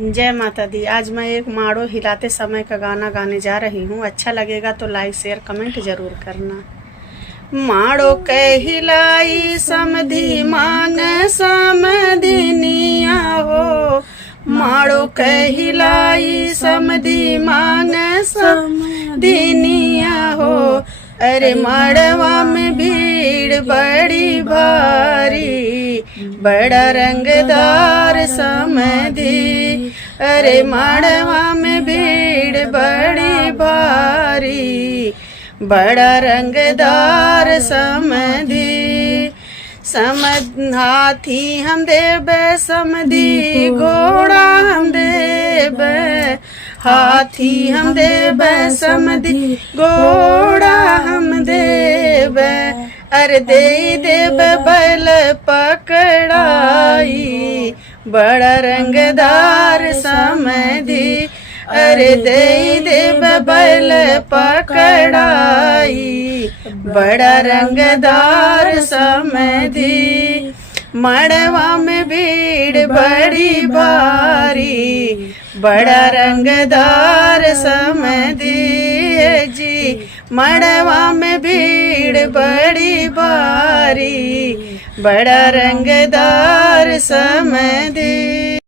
जय माता दी। आज मैं एक माड़ो हिलाते समय का गाना गाने जा रही हूँ। अच्छा लगेगा तो लाइक शेयर कमेंट जरूर करना। माड़ो के हिलाई समधी मांग समधिनिया हो, माड़ो के हिलाई समधी मांग समधिनिया हो। अरे मड़वा में भीड़ बड़ी भारी, बड़ा रंगदार समधी। अरे मड़वा में भीड़ बड़ी भारी, बड़ा रंगदार समधी। समध हाथी हम देबे समधी, घोड़ा हम देबे हाथी हम देबे समधी, घोड़ा हम देबे। अरे दे देबे बैल पकड़ाई, बड़ा रंगदार समधी। अरे दे देबे बैल पकड़ाई, बड़ा रंगदार समधी। मड़वा में भीड़ बड़ी भारी, बड़ा रंगदार समधी जी। मड़वा में भीड़ बड़ी भारी, बड़ा रंगदार समधी।